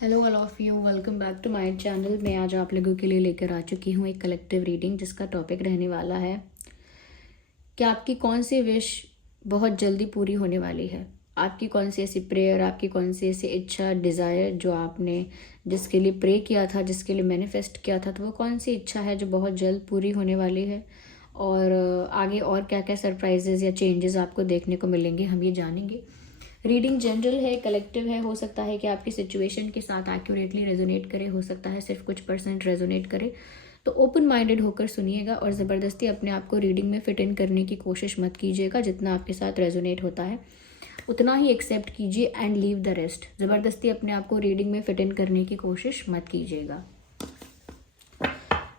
Hello all of you, welcome back to my channel. मैं आज आप लोगों के लिए लेकर आ चुकी हूँ एक कलेक्टिव रीडिंग जिसका टॉपिक रहने वाला है कि आपकी कौन सी विश बहुत जल्दी पूरी होने वाली है। आपकी कौन सी ऐसी प्रेयर, आपकी कौन सी ऐसी इच्छा, डिज़ायर जो आपने जिसके लिए प्रे किया था, जिसके लिए मैनिफेस्ट किया था, तो वो कौन सी इच्छा है जो बहुत जल्द पूरी होने वाली है। और आगे और क्या क्या सरप्राइजेज़ या चेंजेस आपको देखने को मिलेंगे, हम ये जानेंगे। रीडिंग जनरल है, कलेक्टिव है। हो सकता है कि आपकी सिचुएशन के साथ एक्यूरेटली रेजोनेट करे, हो सकता है सिर्फ कुछ परसेंट रेजोनेट करे। तो ओपन माइंडेड होकर सुनिएगा और ज़बरदस्ती अपने आप को रीडिंग में फिट इन करने की कोशिश मत कीजिएगा। जितना आपके साथ रेजोनेट होता है उतना ही एक्सेप्ट कीजिए एंड लीव द रेस्ट। ज़बरदस्ती अपने आप को रीडिंग में फिट इन करने की कोशिश मत कीजिएगा।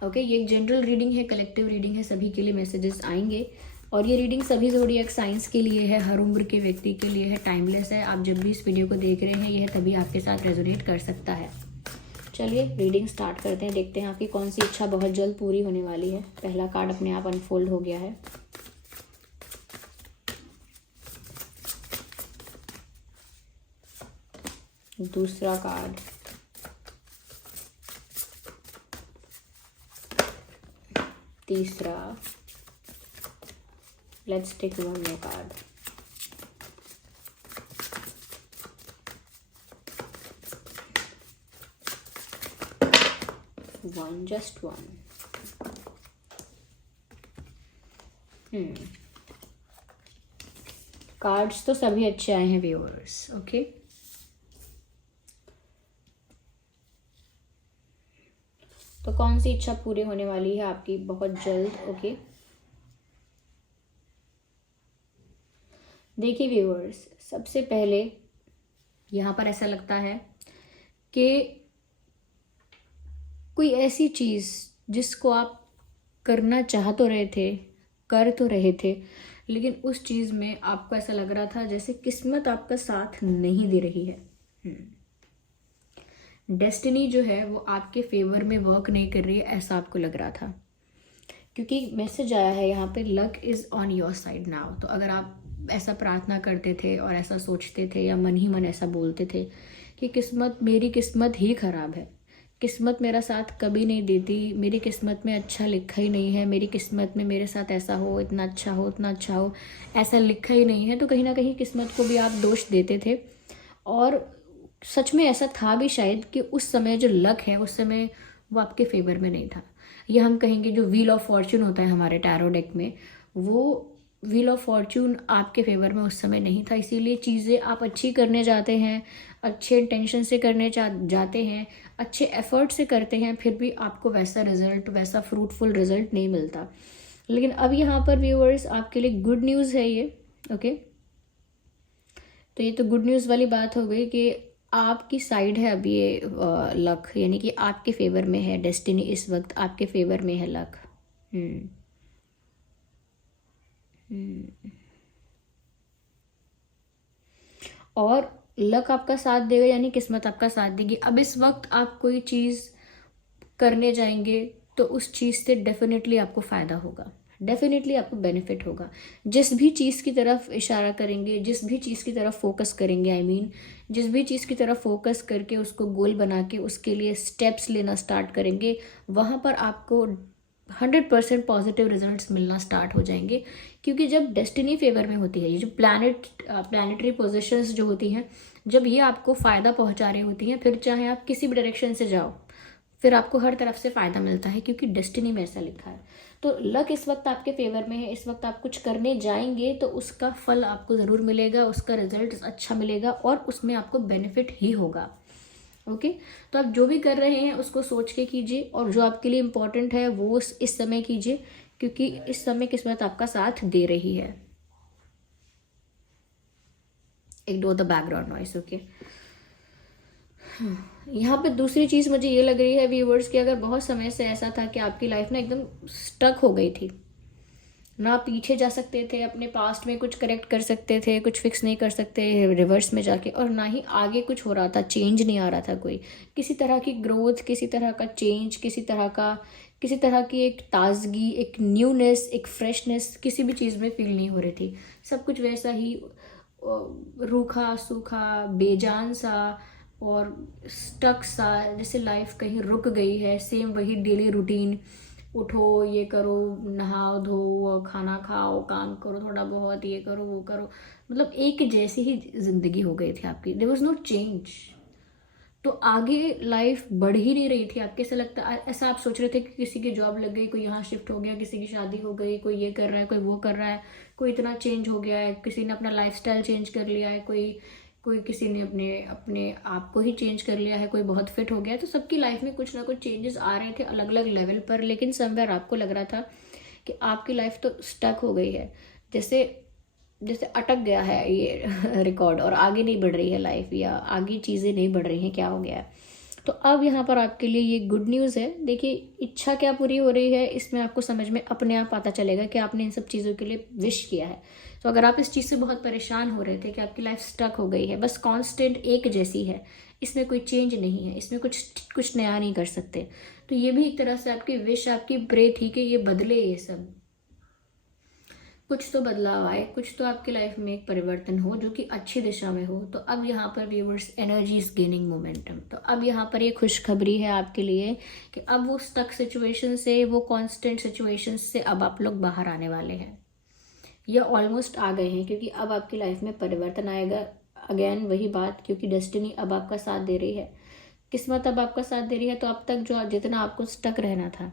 ओके, ये एक जनरल रीडिंग है, कलेक्टिव रीडिंग है, सभी के लिए मैसेजेस आएंगे। और ये रीडिंग सभी ज़ोडिएक साइंस के लिए है, हर उम्र के व्यक्ति के लिए है, टाइमलेस है। आप जब भी इस वीडियो को देख रहे हैं यह तभी आपके साथ रेजोनेट कर सकता है। चलिए रीडिंग स्टार्ट करते हैं, देखते हैं आपकी कौन सी इच्छा बहुत जल्द पूरी होने वाली है। पहला कार्ड अपने आप अनफोल्ड हो गया है। दूसरा कार्ड, तीसरा। Let's take one more card. One, just one. Cards तो सभी अच्छे आए हैं व्यूअर्स। ओके, तो कौन सी इच्छा पूरी होने वाली है आपकी बहुत जल्द। ओके, देखिए व्यूअर्स, सबसे पहले यहाँ पर ऐसा लगता है कि कोई ऐसी चीज़ जिसको आप करना चाह तो रहे थे, कर तो रहे थे, लेकिन उस चीज़ में आपको ऐसा लग रहा था जैसे किस्मत आपका साथ नहीं दे रही है। डेस्टिनी जो है वो आपके फेवर में वर्क नहीं कर रही है, ऐसा आपको लग रहा था। क्योंकि मैसेज आया है यहाँ पे, luck is on your side now. तो अगर आप ऐसा प्रार्थना करते थे और ऐसा सोचते थे या मन ही मन ऐसा बोलते थे कि किस्मत, मेरी किस्मत ही ख़राब है, किस्मत मेरा साथ कभी नहीं देती, मेरी किस्मत में अच्छा लिखा ही नहीं है, मेरी किस्मत में मेरे साथ ऐसा हो, इतना अच्छा हो, उतना अच्छा हो, ऐसा लिखा ही नहीं है, तो कहीं ना कहीं किस्मत को भी आप दोष देते थे। और सच में ऐसा था भी शायद कि उस समय जो लक है उस समय वो आपके फेवर में नहीं था। ये हम कहेंगे जो व्हील ऑफ फॉर्च्यून होता है हमारे टैरो डेक में, वो व्हील ऑफ फॉर्च्यून आपके फेवर में उस समय नहीं था। इसीलिए चीज़ें आप अच्छी करने जाते हैं, अच्छे इंटेंशन से करने जाते हैं, अच्छे एफर्ट से करते हैं, फिर भी आपको वैसा रिजल्ट, वैसा फ्रूटफुल रिजल्ट नहीं मिलता। लेकिन अब यहाँ पर व्यूअर्स आपके लिए गुड न्यूज़ है ये। ओके, तो ये तो गुड न्यूज़ वाली बात हो गई कि आपकी साइड है अभी ये लक, यानी कि आपके फेवर में है डेस्टिनी, इस वक्त आपके फेवर में है लक। और लक आपका साथ देगा, यानी किस्मत आपका साथ देगी। अब इस वक्त आप कोई चीज़ करने जाएंगे तो उस चीज़ से डेफिनेटली आपको फ़ायदा होगा, डेफिनेटली आपको बेनिफिट होगा। जिस भी चीज़ की तरफ इशारा करेंगे, जिस भी चीज़ की तरफ फोकस करेंगे, जिस भी चीज़ की तरफ फोकस करके उसको गोल बना के उसके लिए स्टेप्स लेना स्टार्ट करेंगे, वहाँ पर आपको 100% पॉजिटिव रिजल्ट्स मिलना स्टार्ट हो जाएंगे। क्योंकि जब डेस्टिनी फेवर में होती है, ये जो प्लानिटरी पोजिशंस जो होती हैं, जब ये आपको फ़ायदा पहुंचा रही होती हैं, फिर चाहे आप किसी भी डायरेक्शन से जाओ, फिर आपको हर तरफ से फ़ायदा मिलता है, क्योंकि डेस्टिनी में ऐसा लिखा है। तो लक इस वक्त आपके फेवर में है। इस वक्त आप कुछ करने जाएंगे तो उसका फल आपको ज़रूर मिलेगा, उसका रिजल्ट अच्छा मिलेगा और उसमें आपको बेनिफिट ही होगा। ओके, तो आप जो भी कर रहे हैं उसको सोच के कीजिए, और जो आपके लिए इम्पोर्टेंट है वो इस समय कीजिए, क्योंकि इस समय किस्मत आपका साथ दे रही है। Ignore the background noise. Okay, यहाँ पे दूसरी चीज़ मुझे ये लग रही है व्यूवर्स कि अगर बहुत समय से ऐसा था कि आपकी लाइफ ना एकदम स्टक हो गई थी, ना पीछे जा सकते थे, अपने पास्ट में कुछ करेक्ट कर सकते थे, कुछ फिक्स नहीं कर सकते रिवर्स में जाके, और ना ही आगे कुछ हो रहा था, चेंज नहीं आ रहा था, कोई किसी तरह की ग्रोथ, किसी तरह का चेंज, किसी तरह की एक ताजगी, एक न्यूनेस, एक फ्रेशनेस किसी भी चीज़ में फील नहीं हो रही थी। सब कुछ वैसा ही रूखा सूखा बेजान सा, और स्टक सा, जैसे लाइफ कहीं रुक गई है, सेम वही डेली रूटीन, उठो, ये करो, नहाओ धो, खाना खाओ, काम करो थोड़ा बहुत, ये करो वो करो, मतलब एक जैसी ही जिंदगी हो गई थी आपकी। There was no change. तो आगे लाइफ बढ़ ही नहीं रही थी आपके। ऐसा लगता, ऐसा आप सोच रहे थे कि किसी की जॉब लग गई, कोई यहाँ शिफ्ट हो गया, किसी की शादी हो गई, कोई ये कर रहा है, कोई वो कर रहा है, कोई इतना चेंज हो गया है, किसी ने अपना लाइफस्टाइल चेंज कर लिया है, कोई कोई किसी ने अपने अपने आप को ही चेंज कर लिया है, कोई बहुत फिट हो गया है। तो सबकी लाइफ में कुछ ना कुछ चेंजेस आ रहे थे अलग अलग लेवल पर, लेकिन समवेयर आपको लग रहा था कि आपकी लाइफ तो स्टक हो गई है, जैसे जैसे अटक गया है ये रिकॉर्ड, और आगे नहीं बढ़ रही है लाइफ, या आगे चीज़ें नहीं बढ़ रही हैं, क्या हो गया है। तो अब यहाँ पर आपके लिए ये गुड न्यूज़ है। देखिए, इच्छा क्या पूरी हो रही है इसमें आपको समझ में अपने आप पता चलेगा कि आपने इन सब चीज़ों के लिए विश किया है। तो अगर आप इस चीज़ से बहुत परेशान हो रहे थे कि आपकी लाइफ स्टक हो गई है, बस कांस्टेंट एक जैसी है, इसमें कोई चेंज नहीं है, इसमें कुछ कुछ नया नहीं कर सकते, तो ये भी एक तरह से आपकी विश, आपकी प्रे थी कि ये बदले, ये सब कुछ तो बदलाव आए, कुछ तो आपकी लाइफ में एक परिवर्तन हो जो कि अच्छी दिशा में हो। तो अब यहाँ पर viewers, energy is gaining momentum. तो अब यहाँ पर ये खुशखबरी है आपके लिए कि अब वो स्टक सिचुएशन से, वो कांस्टेंट सिचुएशन से अब आप लोग बाहर आने वाले हैं, या ऑलमोस्ट आ गए हैं, क्योंकि अब आपकी लाइफ में परिवर्तन आएगा। अगेन वही बात, क्योंकि डेस्टिनी अब आपका साथ दे रही है, किस्मत अब आपका साथ दे रही है। तो अब तक जो जितना आपको स्टक रहना था,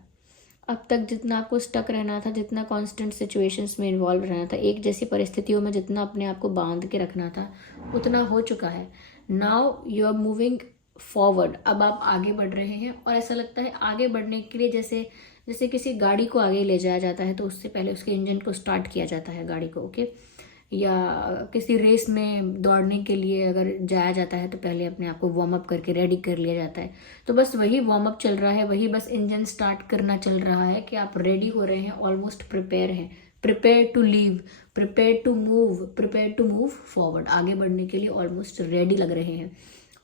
अब तक जितना आपको स्टक रहना था, जितना कांस्टेंट सिचुएशंस में इन्वॉल्व रहना था, एक जैसी परिस्थितियों में जितना अपने आप को बांध के रखना था, उतना हो चुका है। Now you are moving forward, अब आप आगे बढ़ रहे हैं। और ऐसा लगता है आगे बढ़ने के लिए जैसे जैसे किसी गाड़ी को आगे ले जाया जाता है तो उससे पहले उसके इंजन को स्टार्ट किया जाता है गाड़ी को, ओके। या किसी रेस में दौड़ने के लिए अगर जाया जाता है तो पहले अपने आप को वार्म अप करके रेडी कर लिया जाता है। तो बस वही वार्म अप चल रहा है, वही बस इंजन स्टार्ट करना चल रहा है कि आप रेडी हो रहे हैं, ऑलमोस्ट प्रिपेयर हैं, prepare to leave, prepare to move forward, आगे बढ़ने के लिए ऑलमोस्ट रेडी लग रहे हैं,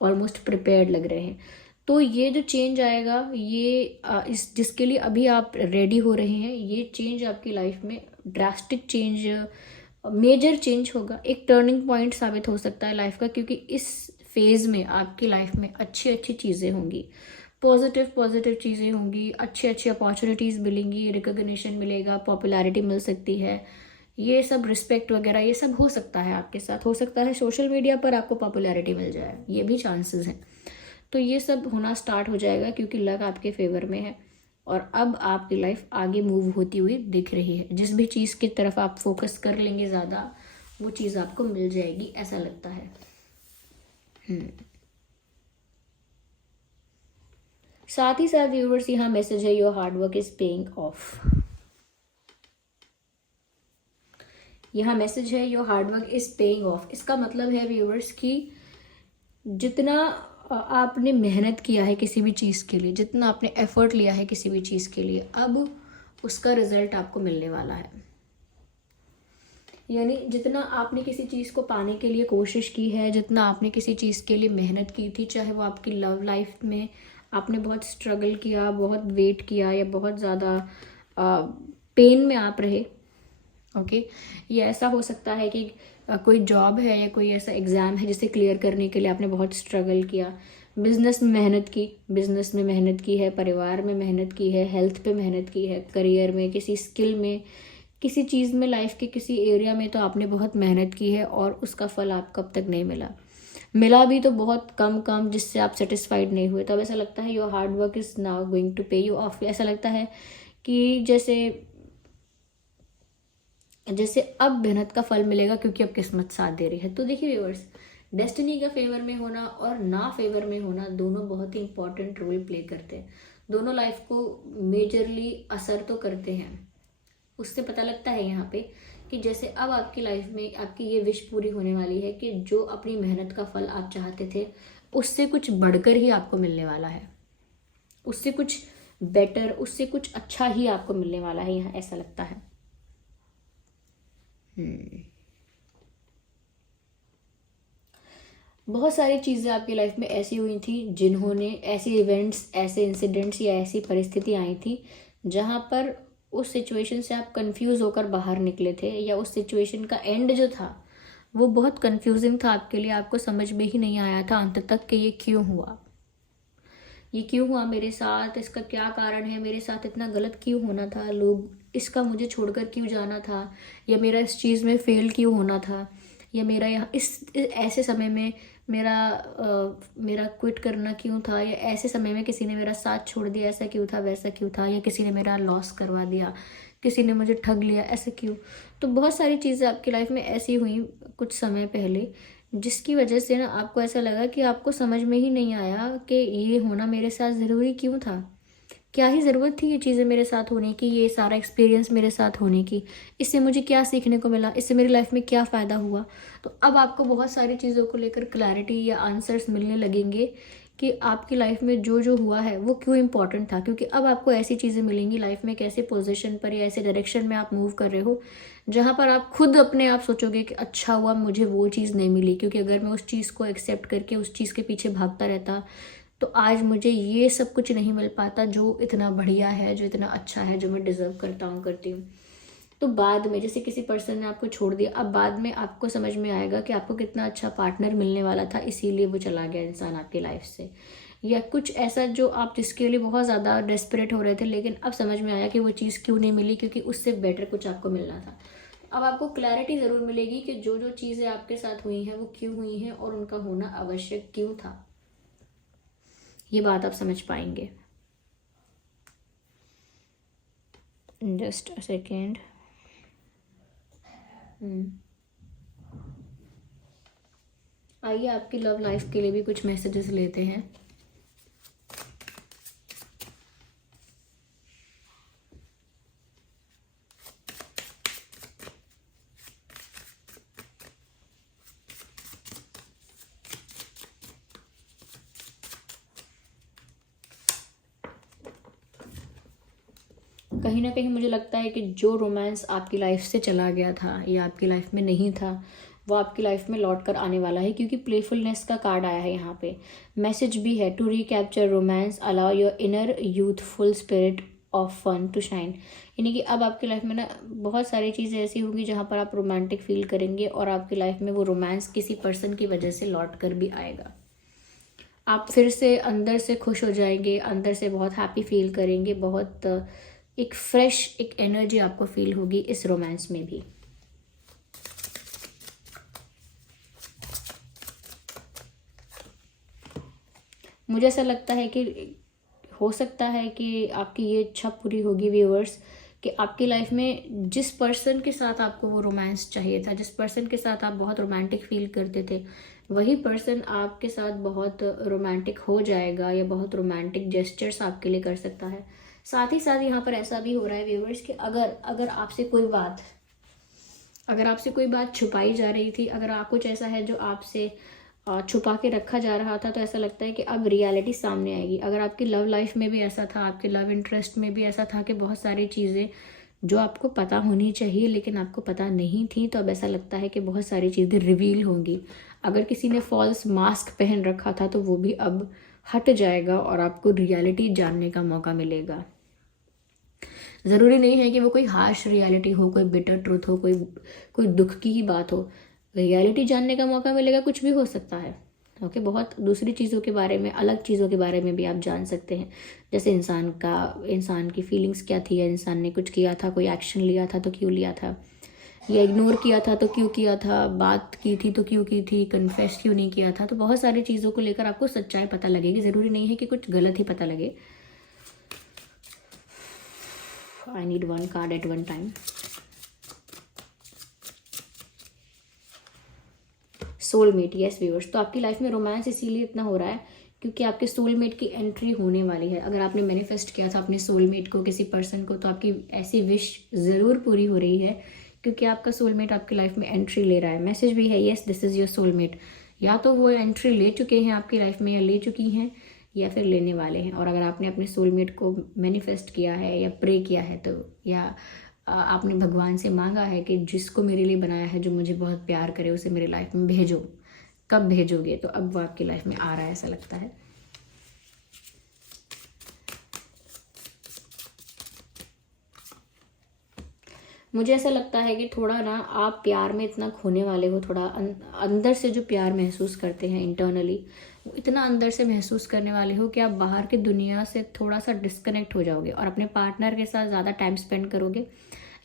ऑलमोस्ट प्रिपेयर्ड लग रहे हैं। तो ये जो चेंज आएगा, ये इस जिसके लिए अभी आप रेडी हो रहे हैं, ये चेंज आपकी लाइफ में ड्रास्टिक चेंज, मेजर चेंज होगा, एक टर्निंग पॉइंट साबित हो सकता है लाइफ का, क्योंकि इस फेज में आपकी लाइफ में अच्छी अच्छी चीज़ें होंगी, पॉजिटिव चीज़ें होंगी, अच्छी अच्छी अपॉर्चुनिटीज़ मिलेंगी, रिकॉग्निशन मिलेगा, पॉपुलैरिटी मिल सकती है, ये सब रिस्पेक्ट वगैरह ये सब हो सकता है आपके साथ। हो सकता है सोशल मीडिया पर आपको पॉपुलैरिटी मिल जाए, ये भी चांसेस हैं। तो ये सब होना स्टार्ट हो जाएगा क्योंकि लक आपके फेवर में है, और अब आपकी लाइफ आगे मूव होती हुई दिख रही है। जिस भी चीज़ की तरफ आप फोकस कर लेंगे ज़्यादा, वो चीज़ आपको मिल जाएगी, ऐसा लगता है। साथ ही साथ व्यूवर्स, यहाँ मैसेज है, your hard work is paying off. यहाँ मैसेज है, your hard work is paying off. इसका मतलब है व्यूवर्स कि जितना आपने मेहनत किया है किसी भी चीज़ के लिए, जितना आपने एफर्ट लिया है किसी भी चीज़ के लिए, अब उसका रिजल्ट आपको मिलने वाला है। यानी जितना आपने किसी चीज़ को पाने के लिए कोशिश की है, जितना आपने किसी चीज़ के लिए मेहनत की थी, चाहे वो आपकी लव लाइफ में आपने बहुत स्ट्रगल किया, बहुत वेट किया, या बहुत ज़्यादा पेन में आप रहे, ओके। ये ऐसा हो सकता है कि कोई जॉब है या कोई ऐसा एग्ज़ाम है जिसे क्लियर करने के लिए आपने बहुत स्ट्रगल किया, बिजनेस में मेहनत की है, परिवार में मेहनत की है, हेल्थ पे मेहनत की है, करियर में, किसी स्किल में, किसी चीज़ में, लाइफ के किसी एरिया में तो आपने बहुत मेहनत की है और उसका फल आपको अब तक नहीं मिला भी तो बहुत कम, जिससे आप सेटिस्फाइड नहीं हुए। तो अब ऐसा लगता है your hard work is now going to pay you off. ऐसा लगता है कि जैसे अब मेहनत का फल मिलेगा क्योंकि अब किस्मत साथ दे रही है। तो देखिए व्यूअर्स, डेस्टिनी का फेवर में होना और ना फेवर में होना दोनों बहुत ही इंपॉर्टेंट रोल प्ले करते हैं, दोनों लाइफ को मेजरली असर तो करते हैं। उससे पता लगता है यहाँ पे कि जैसे अब आपकी लाइफ में आपकी ये विश पूरी होने वाली है कि जो अपनी मेहनत का फल आप चाहते थे उससे कुछ बढ़कर ही आपको मिलने वाला है, उससे कुछ बेटर, उससे कुछ अच्छा ही आपको मिलने वाला है, यहाँ ऐसा लगता है। बहुत सारी चीज़ें आपकी लाइफ में ऐसी हुई थी जिन्होंने, ऐसे इवेंट्स, ऐसे इंसिडेंट्स या ऐसी परिस्थिति आई थी जहाँ पर उस सिचुएशन से आप कंफ्यूज होकर बाहर निकले थे, या उस सिचुएशन का एंड जो था वो बहुत कंफ्यूजिंग था आपके लिए, आपको समझ में ही नहीं आया था अंत तक कि ये क्यों हुआ, ये क्यों हुआ मेरे साथ, इसका क्या कारण है, मेरे साथ इतना गलत क्यों होना था, लोग इसका मुझे छोड़कर क्यों जाना था, या मेरा इस चीज़ में फेल क्यों होना था, या मेरा यहाँ इस ऐसे समय में मेरा क्विट करना क्यों था, या ऐसे समय में किसी ने मेरा साथ छोड़ दिया ऐसा क्यों था, वैसा क्यों था, या किसी ने मेरा लॉस करवा दिया, किसी ने मुझे ठग लिया, ऐसा क्यों। तो बहुत सारी चीज़ें आपकी लाइफ में ऐसी हुई कुछ समय पहले, जिसकी वजह से ना आपको ऐसा लगा कि आपको समझ में ही नहीं आया कि ये होना मेरे साथ ज़रूरी क्यों था, क्या ही ज़रूरत थी ये चीज़ें मेरे साथ होने की, ये सारा एक्सपीरियंस मेरे साथ होने की, इससे मुझे क्या सीखने को मिला, इससे मेरी लाइफ में क्या फ़ायदा हुआ। तो अब आपको बहुत सारी चीज़ों को लेकर क्लैरिटी या आंसर्स मिलने लगेंगे कि आपकी लाइफ में जो जो हुआ है वो क्यों इम्पोर्टेंट था, क्योंकि अब आपको ऐसी चीज़ें मिलेंगी लाइफ में, कैसे पोजीशन पर या ऐसे डायरेक्शन में आप मूव कर रहे हो जहाँ पर आप खुद अपने आप सोचोगे कि अच्छा हुआ मुझे वो चीज़ नहीं मिली, क्योंकि अगर मैं उस चीज़ को एक्सेप्ट करके उस चीज़ के पीछे भागता रहता तो आज मुझे ये सब कुछ नहीं मिल पाता जो इतना बढ़िया है, जो इतना अच्छा है, जो मैं डिज़र्व करता हूँ, करती हूँ। तो बाद में जैसे किसी पर्सन ने आपको छोड़ दिया, अब बाद में आपको समझ में आएगा कि आपको कितना अच्छा पार्टनर मिलने वाला था, इसीलिए वो चला गया इंसान आपकी लाइफ से, या कुछ ऐसा जो आप जिसके लिए बहुत ज़्यादा डेस्परेट हो रहे थे, लेकिन अब समझ में आया कि वो चीज़ क्यों नहीं मिली, क्योंकि उससे बेटर कुछ आपको मिलना था। अब आपको क्लैरिटी ज़रूर मिलेगी कि जो जो चीज़ें आपके साथ हुई हैं वो क्यों हुई हैं और उनका होना आवश्यक क्यों था, ये बात आप समझ पाएंगे। Just a second. आइए आपकी लव लाइफ के लिए भी कुछ मैसेजेस लेते हैं। कहीं ना कहीं मुझे लगता है कि जो रोमांस आपकी लाइफ से चला गया था या आपकी लाइफ में नहीं था, वो आपकी लाइफ में लौट कर आने वाला है, क्योंकि प्लेफुलनेस का कार्ड आया है यहाँ पे। मैसेज भी है, to recapture romance, allow your inner youthful spirit of fun to shine. यानी कि अब आपकी लाइफ में ना बहुत सारी चीज़ें ऐसी होंगी जहाँ पर आप रोमांटिक फील करेंगे और आपकी लाइफ में वो रोमांस किसी पर्सन की वजह से लौट कर भी आएगा। आप फिर से अंदर से खुश हो जाएंगे, अंदर से बहुत हैप्पी फील करेंगे, बहुत एक फ्रेश एक एनर्जी आपको फील होगी इस रोमांस में भी। मुझे ऐसा लगता है कि हो सकता है कि आपकी ये इच्छा पूरी होगी व्यूअर्स, कि आपकी लाइफ में जिस पर्सन के साथ आपको वो रोमांस चाहिए था, जिस पर्सन के साथ आप बहुत रोमांटिक फील करते थे, वही पर्सन आपके साथ बहुत रोमांटिक हो जाएगा या बहुत रोमांटिक जेस्चर्स आपके लिए कर सकता है। साथ ही साथ यहाँ पर ऐसा भी हो रहा है व्यूअर्स कि अगर आपसे कोई बात छुपाई जा रही थी, अगर आप कुछ ऐसा है जो आपसे छुपा के रखा जा रहा था, तो ऐसा लगता है कि अब रियलिटी सामने आएगी। अगर आपकी लव लाइफ में भी ऐसा था, आपके लव इंटरेस्ट में भी ऐसा था कि बहुत सारी चीज़ें जो आपको पता होनी चाहिए लेकिन आपको पता नहीं थी, तो अब ऐसा लगता है कि बहुत सारी चीज़ें रिवील होंगी। अगर किसी ने फॉल्स मास्क पहन रखा था तो वो भी अब हट जाएगा और आपको रियलिटी जानने का मौका मिलेगा। ज़रूरी नहीं है कि वो कोई हार्श रियलिटी हो, कोई बिटर ट्रूथ हो, कोई दुख की ही बात हो। रियलिटी जानने का मौका मिलेगा, कुछ भी हो सकता है। ओके, बहुत दूसरी चीज़ों के बारे में, अलग चीज़ों के बारे में भी आप जान सकते हैं, जैसे इंसान की फीलिंग्स क्या थी, या इंसान ने कुछ किया था, कोई एक्शन लिया था तो क्यों लिया था, या इग्नोर किया था तो क्यों किया था, बात की थी तो क्यों की थी, कन्फेस क्यों नहीं किया था। तो बहुत सारी चीज़ों को लेकर आपको सच्चाई पता लगेगी। ज़रूरी नहीं है कि कुछ गलत ही पता लगे। I need one card at one time. Soulmate, yes viewers, तो आपकी लाइफ में रोमांस इसीलिए इतना हो रहा है क्योंकि आपके सोलमेट की एंट्री होने वाली है। अगर आपने मैनिफेस्ट किया था अपने सोलमेट को, किसी पर्सन को, तो आपकी ऐसी विश ज़रूर पूरी हो रही है, क्योंकि आपका सोलमेट आपकी लाइफ में एंट्री ले रहा है। मैसेज भी है, yes this is your soulmate. या तो वो एंट्री ले चुके हैं आपकी लाइफ में, या ले चुकी हैं, या फिर लेने वाले हैं। और अगर आपने अपने सोलमेट को मैनिफेस्ट किया है या प्रे किया है, तो या आपने भगवान से मांगा है कि जिसको मेरे लिए बनाया है, जो मुझे बहुत प्यार करे, उसे मेरे लाइफ में भेजो, कब भेजोगे, तो अब वो आपकी लाइफ में आ रहा है, ऐसा लगता है। मुझे ऐसा लगता है कि थोड़ा ना आप प्यार में इतना खोने वाले हो, थोड़ा अंदर से जो प्यार महसूस करते हैं इंटरनली, वो इतना अंदर से महसूस करने वाले हो कि आप बाहर की दुनिया से थोड़ा सा डिस्कनेक्ट हो जाओगे और अपने पार्टनर के साथ ज़्यादा टाइम स्पेंड करोगे,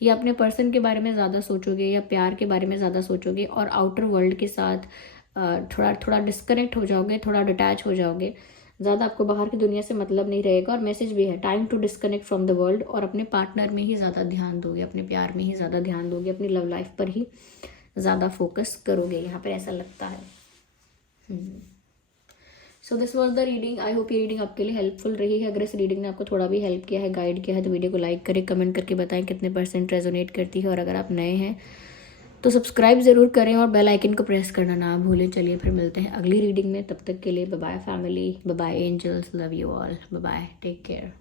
या अपने पर्सन के बारे में ज़्यादा सोचोगे, या प्यार के बारे में ज़्यादा सोचोगे, और आउटर वर्ल्ड के साथ थोड़ा थोड़ा डिस्कनेक्ट हो जाओगे, थोड़ा डिटैच हो जाओगे। ज़्यादा आपको बाहर की दुनिया से मतलब नहीं रहेगा। और मैसेज भी है, time to disconnect from the world, और अपने पार्टनर में ही ज़्यादा ध्यान दोगे, अपने प्यार में ही ज़्यादा ध्यान दोगे, अपनी लव लाइफ पर ही ज़्यादा फोकस करोगे, यहाँ पर ऐसा लगता है। So this was the reading. I hope ये रीडिंग आपके लिए हेल्पफुल रही है। अगर इस रीडिंग ने आपको थोड़ा भी हेल्प किया है, गाइड किया है, तो वीडियो को लाइक करें, कमेंट करके बताएं कितने % रेजोनेट करती है। और अगर आप नए हैं तो सब्सक्राइब ज़रूर करें और बेल आइकन को प्रेस करना ना भूलें। चलिए फिर मिलते हैं अगली रीडिंग में, तब तक के लिए bye bye family, bye bye angels, love you all, bye bye, take care.